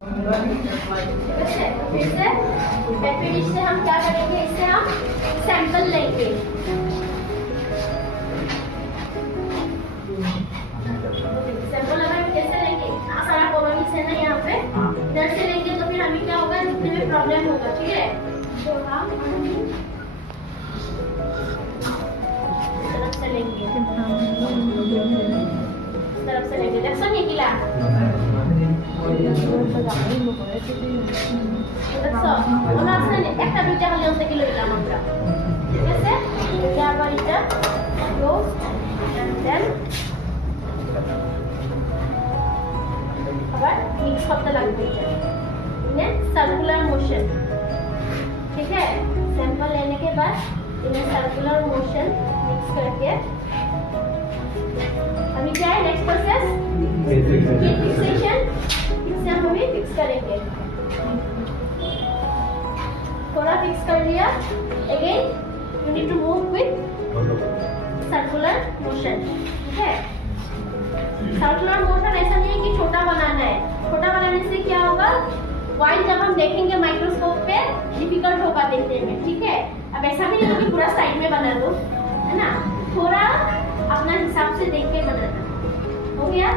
फिर से petri dish से हम क्या करेंगे, इससे हम सैंपल लेंगे। सैंपल हमें कैसे लेंगे, सारा कॉलोनीज है ना यहाँ पे, इधर से लेंगे तो फिर हमें क्या होगा, जितने में प्रॉब्लम होगा, ठीक है। तो हम इस तरफ से लेंगे, इस तरफ से लेंगे, देखो नहीं गिला একটা দুইটা হলে ওতে কিলো দিলাম আমরা, ঠিক আছে। এটা আবার এটা ক্লোজ এন্ড দেন আবার মিক্স করতে লাগবে এটা इन सर्कुलर मोशन, ठीक है। सैंपल लेने के बाद इन सर्कुलर मोशन मिक्स करके अभी क्या है नेक्स्ट प्रोसेस, फिक्सेशन। फिक्स हम अभी फिक्स करेंगे, थोड़ा फिक्स कर लिया, again you need to move with circular motion, ठीक है। सर्कुलर मोशन ऐसा नहीं है कि छोटा बनाना है, छोटा बनाने से क्या होगा, वाइल जब हम देखेंगे माइक्रोस्कोप पे डिफिकल्ट होगा देखने में, ठीक है। अब ऐसा नहीं है कि पूरा साइड में बना दो, है ना, थोड़ा अपना हिसाब से देख के बनाना, हो गया।